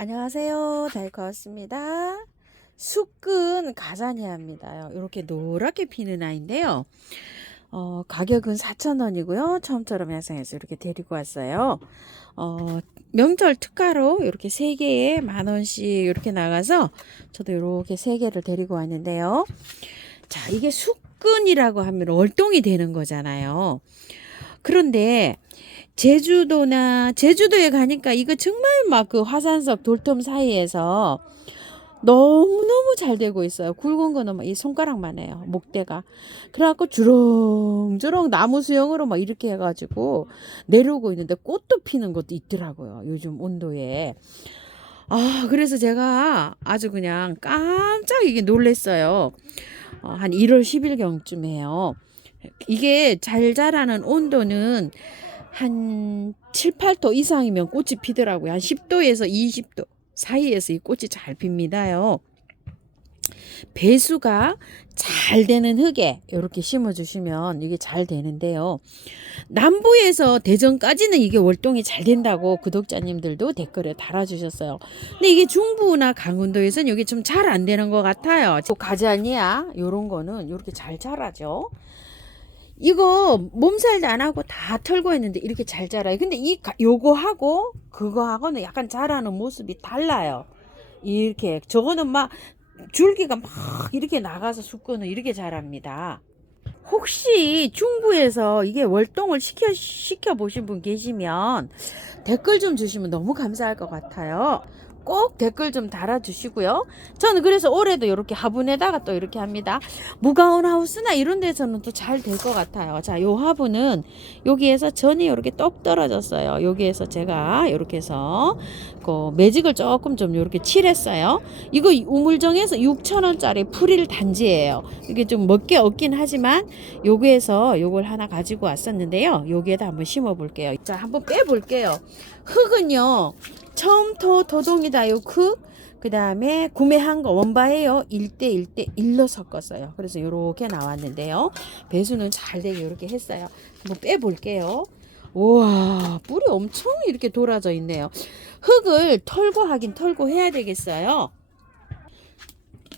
안녕하세요. 달커웠습니다. 숙근 가자니아입니다. 이렇게 노랗게 피는 아이인데요. 가격은 4,000원이고요. 처음처럼 야생에서 이렇게 데리고 왔어요. 명절 특가로 이렇게 3개에 10,000원씩 이렇게 나가서 저도 이렇게 3개를 데리고 왔는데요. 자, 이게 숙근이라고 하면 월동이 되는 거잖아요. 그런데 제주도에 가니까 이거 정말 막 그 화산석 돌틈 사이에서 너무너무 잘 되고 있어요. 굵은 거는 막 이 손가락만 해요. 목대가. 그래갖고 주렁주렁 나무 수영으로 막 이렇게 해가지고 내려오고 있는데 꽃도 피는 것도 있더라고요. 요즘 온도에. 그래서 제가 아주 그냥 깜짝 이게 놀랬어요. 한 1월 10일경쯤에요. 이게 잘 자라는 온도는 한 7, 8도 이상이면 꽃이 피더라고요. 한 10도에서 20도 사이에서 이 꽃이 잘 핍니다요. 배수가 잘 되는 흙에 이렇게 심어주시면 이게 잘 되는데요. 남부에서 대전까지는 이게 월동이 잘 된다고 구독자님들도 댓글에 달아주셨어요. 근데 이게 중부나 강원도에서는 이게 좀 잘 안 되는 것 같아요. 가자니아 이런 거는 이렇게 잘 자라죠. 이거 몸살도 안 하고 다 털고 했는데 이렇게 잘 자라요. 근데 요거하고 그거하고는 약간 자라는 모습이 달라요. 이렇게 저거는 막 줄기가 막 이렇게 나가서 숙고는 이렇게 자랍니다. 혹시 중부에서 이게 월동을 시켜 보신 분 계시면 댓글 좀 주시면 너무 감사할 것 같아요. 꼭 댓글 좀 달아주시고요. 저는 그래서 올해도 이렇게 화분에다가 또 이렇게 합니다. 무가온 하우스나 이런 데서는 또 잘 될 것 같아요. 자, 요 화분은 여기에서 전이 이렇게 똑 떨어졌어요. 여기에서 제가 이렇게 해서 그 매직을 조금 좀 이렇게 칠했어요. 이거 우물정에서 6,000원짜리 풀일 단지예요. 이게 좀 먹게 없긴 하지만 여기에서 요걸 하나 가지고 왔었는데요. 여기에다 한번 심어 볼게요. 자, 한번 빼 볼게요. 흙은요. 처음 토동이다 요 흙. 그 다음에 구매한 거 원바예요. 1대1로 섞었어요. 그래서 이렇게 나왔는데요. 배수는 잘 되게 이렇게 했어요. 한번 빼 볼게요. 우와, 뿔이 엄청 이렇게 돌아져 있네요. 흙을 털고 하긴 털고 해야 되겠어요.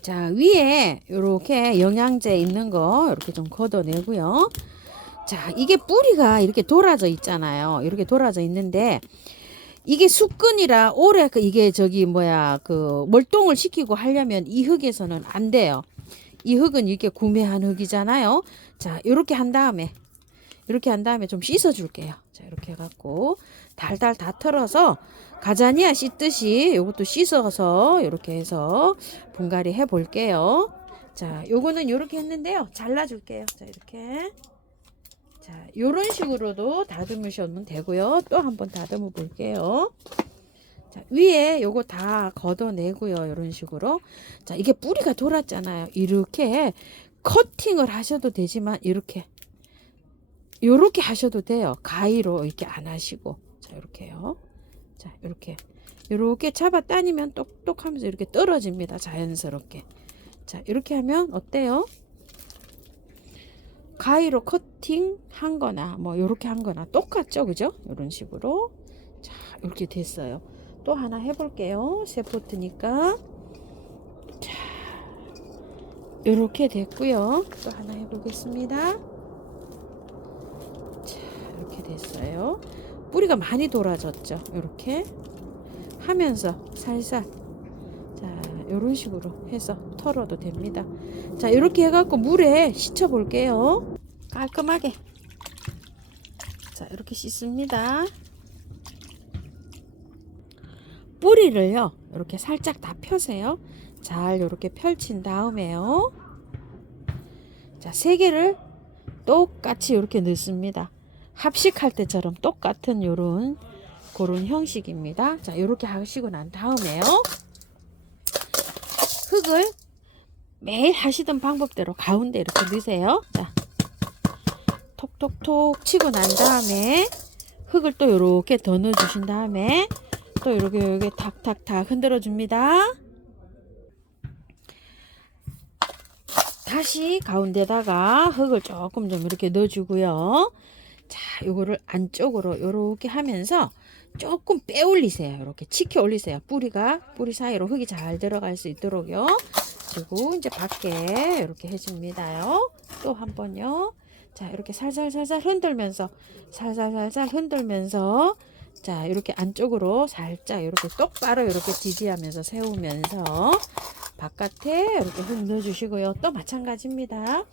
자, 위에 이렇게 영양제 있는 거 이렇게 좀 걷어내고요. 자, 이게 뿌리가 이렇게 돌아져 있잖아요. 이렇게 돌아져 있는데 이게 숙근이라 오래 이게 그 몰동을 시키고 하려면 이 흙에서는 안 돼요. 이 흙은 이렇게 구매한 흙이잖아요. 자, 이렇게 한 다음에 좀 씻어 줄게요. 자, 이렇게 해갖고 달달 다 털어서 가자니아 씻듯이 이것도 씻어서 이렇게 해서 분갈이 해 볼게요. 자, 요거는 이렇게 했는데요. 잘라 줄게요. 자, 이렇게. 자, 요런 식으로도 다듬으시면 되고요. 또 한번 다듬어 볼게요. 자, 위에 요거 다 걷어내고요. 요런 식으로. 자, 이게 뿌리가 돌았잖아요. 이렇게 커팅을 하셔도 되지만 요렇게 하셔도 돼요. 가위로 이렇게 안 하시고. 자, 이렇게요. 자, 이렇게 잡아 따니면 똑똑하면서 이렇게 떨어집니다. 자연스럽게. 자, 이렇게 하면 어때요? 가위로 커팅 한 거나 뭐 요렇게 한 거나 똑같죠, 그죠? 이런 식으로. 자, 이렇게 됐어요. 또 하나 해볼게요. 새 포트니까. 자, 이렇게 됐고요. 또 하나 해보겠습니다. 자, 이렇게 됐어요. 뿌리가 많이 돌아졌죠. 이렇게 하면서 살살. 자, 이런 식으로 해서 털어도 됩니다. 자, 이렇게 해갖고 물에 씻어 볼게요. 깔끔하게. 자, 이렇게 씻습니다. 뿌리를요, 이렇게 살짝 다 펴세요. 잘 이렇게 펼친 다음에요. 자, 3개를 똑같이 이렇게 넣습니다. 합식할 때처럼 똑같은 그런 형식입니다. 자, 이렇게 하시고 난 다음에요. 흙을 매일 하시던 방법대로 가운데 이렇게 넣으세요. 자, 톡톡톡 치고 난 다음에 흙을 또 이렇게 더 넣어주신 다음에 또 이렇게 탁탁탁 흔들어 줍니다. 다시 가운데다가 흙을 조금 좀 이렇게 넣어주고요. 자, 요거를 안쪽으로 이렇게 하면서 조금 빼 올리세요. 이렇게 치켜 올리세요. 뿌리 사이로 흙이 잘 들어갈 수 있도록요. 그리고 이제 밖에 이렇게 해줍니다요. 또 한 번요. 자, 이렇게 살살살살 흔들면서 살살살살 흔들면서 자, 이렇게 안쪽으로 살짝 이렇게 똑바로 이렇게 지지하면서 세우면서 바깥에 이렇게 흙 넣어주시고요. 또 마찬가지입니다.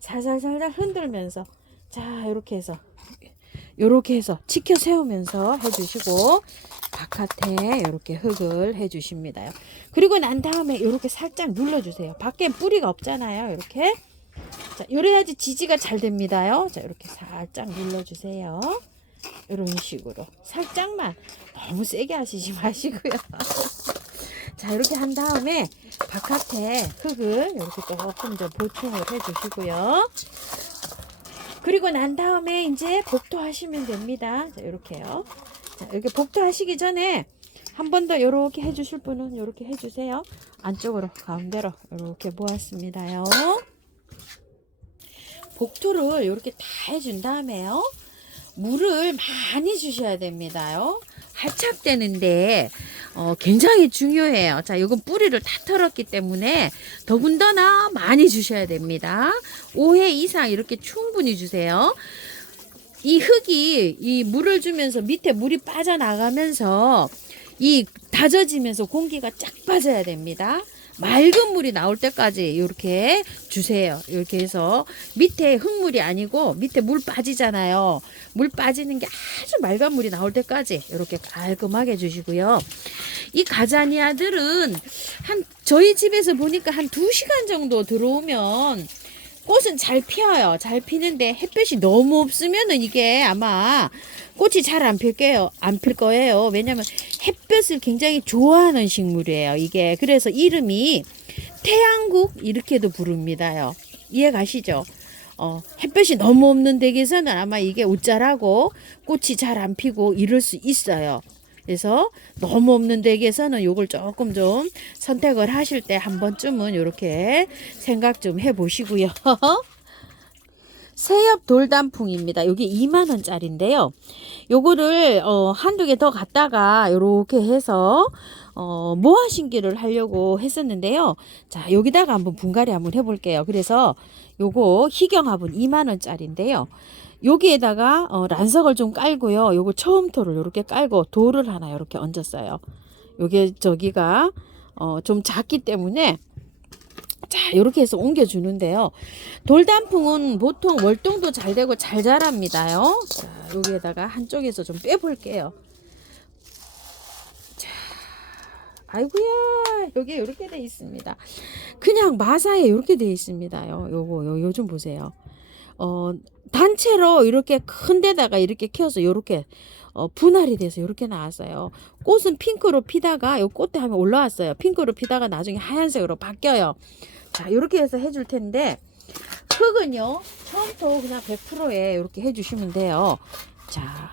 살살살살 흔들면서 자, 이렇게 해서 치켜 세우면서 해주시고 바깥에 이렇게 흙을 해주십니다. 그리고 난 다음에 이렇게 살짝 눌러주세요. 밖에 뿌리가 없잖아요. 이렇게 자, 요래야지 지지가 잘 됩니다요. 자, 이렇게 살짝 눌러주세요. 이런 식으로 살짝만, 너무 세게 하시지 마시고요. 자, 이렇게 한 다음에 바깥에 흙을 이렇게 조금 더 보충을 해주시고요. 그리고 난 다음에 이제 복토하시면 됩니다. 자, 이렇게요. 자, 이렇게 복토하시기 전에 한 번 더 이렇게 해주실 분은 이렇게 해주세요. 안쪽으로 가운데로 이렇게 모았습니다요. 복토를 이렇게 다 해준 다음에요. 물을 많이 주셔야 됩니다요. 활착되는데 굉장히 중요해요. 자, 이건 뿌리를 다 털었기 때문에 더군다나 많이 주셔야 됩니다. 5회 이상 이렇게 충분히 주세요. 이 흙이 이 물을 주면서 밑에 물이 빠져나가면서 이 다져지면서 공기가 쫙 빠져야 됩니다. 맑은 물이 나올 때까지 이렇게 주세요. 이렇게 해서 밑에 흙물이 아니고 밑에 물 빠지잖아요. 물 빠지는 게 아주 맑은 물이 나올 때까지 이렇게 깔끔하게 주시고요. 이 가자니아들은 저희 집에서 보니까 한 2시간 정도 들어오면 꽃은 잘 피어요. 잘 피는데 햇볕이 너무 없으면은 이게 아마 꽃이 잘 안 필게요. 안 필 거예요. 왜냐면 햇볕을 굉장히 좋아하는 식물이에요. 이게 그래서 이름이 태양국 이렇게도 부릅니다요. 이해 가시죠? 햇볕이 너무 없는 댁에서는 아마 이게 웃자라고 꽃이 잘 안 피고 이럴 수 있어요. 그래서 너무 없는 댁에서는 요걸 조금 좀 선택을 하실 때 한 번쯤은 이렇게 생각 좀 해보시고요. 새엽 돌단풍입니다. 여기 2만원짜리인데요. 요거를 한두 개 더 갖다가 이렇게 해서 모아 심기를 하려고 했었는데요. 자, 여기다가 한번 분갈이 한번 해볼게요. 그래서 요거 희경화분 2만원짜리인데요. 여기에다가 란석을 좀 깔고요. 요거 처음토를 이렇게 깔고 돌을 하나 이렇게 얹었어요. 요게 저기가 좀 작기 때문에 자, 이렇게 해서 옮겨주는데요. 돌단풍은 보통 월동도 잘 되고 잘 자랍니다요. 자, 여기에다가 한쪽에서 좀 빼볼게요. 자, 아이고야, 여기 이렇게 돼 있습니다. 그냥 마사에 이렇게 돼 있습니다요. 요 좀 보세요. 단체로 이렇게 큰 데다가 이렇게 키워서 이렇게 분할이 돼서 이렇게 나왔어요. 꽃은 핑크로 피다가 요 꽃대 하면 올라왔어요. 핑크로 피다가 나중에 하얀색으로 바뀌어요. 자, 이렇게 해서 해줄 텐데 흙은요 처음부터 그냥 100%에 이렇게 해주시면 돼요. 자,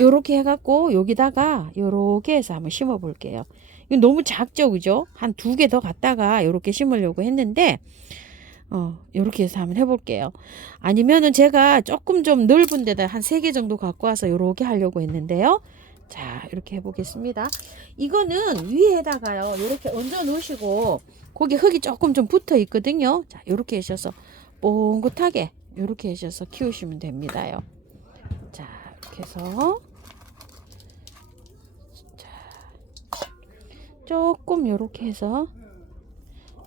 요렇게 해갖고 여기다가 요렇게 해서 한번 심어 볼게요. 이거 너무 작죠, 그죠? 한 2개 더 갖다가 요렇게 심으려고 했는데 요렇게 해서 한번 해볼게요. 아니면은 제가 조금 좀 넓은 데다 한 3개 정도 갖고 와서 요렇게 하려고 했는데요. 자, 이렇게 해보겠습니다. 이거는 위에다가요 요렇게 얹어 놓으시고 거기 흙이 조금 좀 붙어 있거든요. 자, 요렇게 하셔서 뽕긋하게 요렇게 하셔서 키우시면 됩니다요. 자, 이렇게 해서 자, 조금 요렇게 해서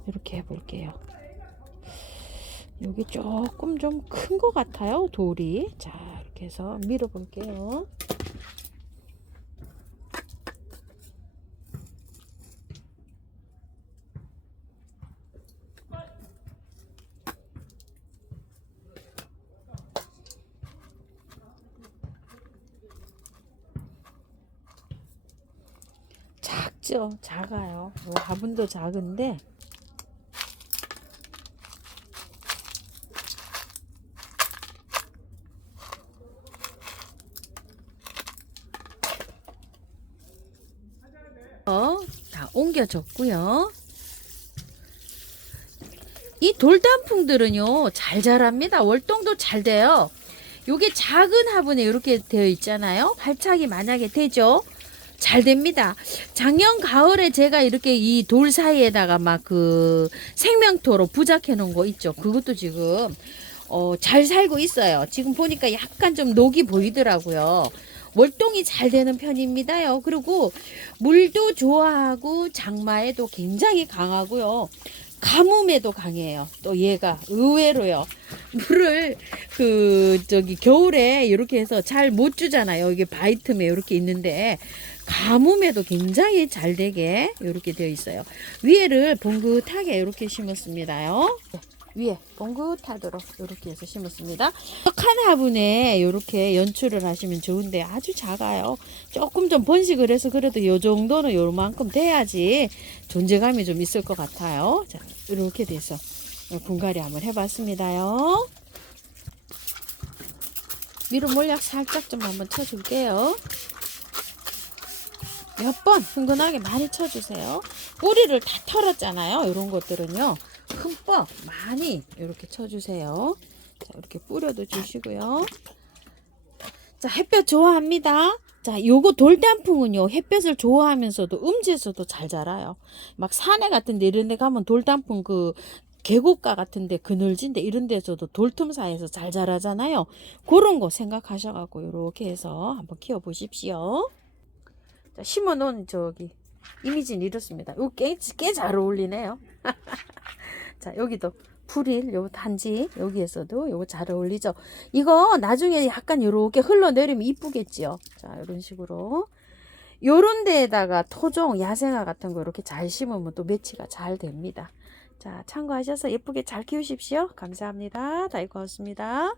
이렇게 해볼게요. 여기 조금 좀 큰 것 같아요, 돌이. 자, 이렇게 해서 밀어 볼게요. 작죠? 작아요. 화분도 작은데 다 옮겨줬고요. 이 돌단풍들은요 잘 자랍니다. 월동도 잘 돼요. 요게 작은 화분에 이렇게 되어 있잖아요. 활착이 만약에 되죠. 잘 됩니다. 작년 가을에 제가 이렇게 이 돌 사이에다가 막 그 생명토로 부작해 놓은 거 있죠. 그것도 지금 잘 살고 있어요. 지금 보니까 약간 좀 녹이 보이더라고요. 월동이 잘 되는 편입니다요. 그리고 물도 좋아하고 장마에도 굉장히 강하고요. 가뭄에도 강해요. 또 얘가 의외로요. 물을 겨울에 이렇게 해서 잘 못 주잖아요. 이게 바이틈에 이렇게 있는데 가뭄에도 굉장히 잘 되게 이렇게 되어 있어요. 위에를 봉긋하게 이렇게 심었습니다요. 위에 봉긋하도록 이렇게 해서 심었습니다. 한 화분에 이렇게 연출을 하시면 좋은데 아주 작아요. 조금 좀 번식을 해서 그래도 이 정도는 요만큼 돼야지 존재감이 좀 있을 것 같아요. 자, 이렇게 돼서 분갈이 한번 해봤습니다요. 위로 몰약 살짝 좀 한번 쳐줄게요. 몇 번 흥건하게 많이 쳐주세요. 뿌리를 다 털었잖아요. 이런 것들은요. 흠뻑 많이 이렇게 쳐주세요. 자, 이렇게 뿌려도 주시고요. 자, 햇볕 좋아합니다. 자, 요거 돌단풍은요, 햇볕을 좋아하면서도 음지에서도 잘 자라요. 막 산에 같은 데 이런 데 가면 돌단풍 계곡가 같은 데 그늘진데 이런 데서도 돌틈 사이에서 잘 자라잖아요. 그런 거 생각하셔갖고 이렇게 해서 한번 키워 보십시오. 자, 심어 놓은 이미지는 이렇습니다. 이거 꽤 잘 어울리네요. 자, 여기도 풀일 요 단지 여기에서도 요거 잘 어울리죠. 이거 나중에 약간 요렇게 흘러내리면 이쁘겠지요. 자, 이런 식으로 요런 데에다가 토종 야생화 같은 거 이렇게 잘 심으면 또 매치가 잘 됩니다. 자, 참고하셔서 예쁘게 잘 키우십시오. 감사합니다. 다이코였습니다.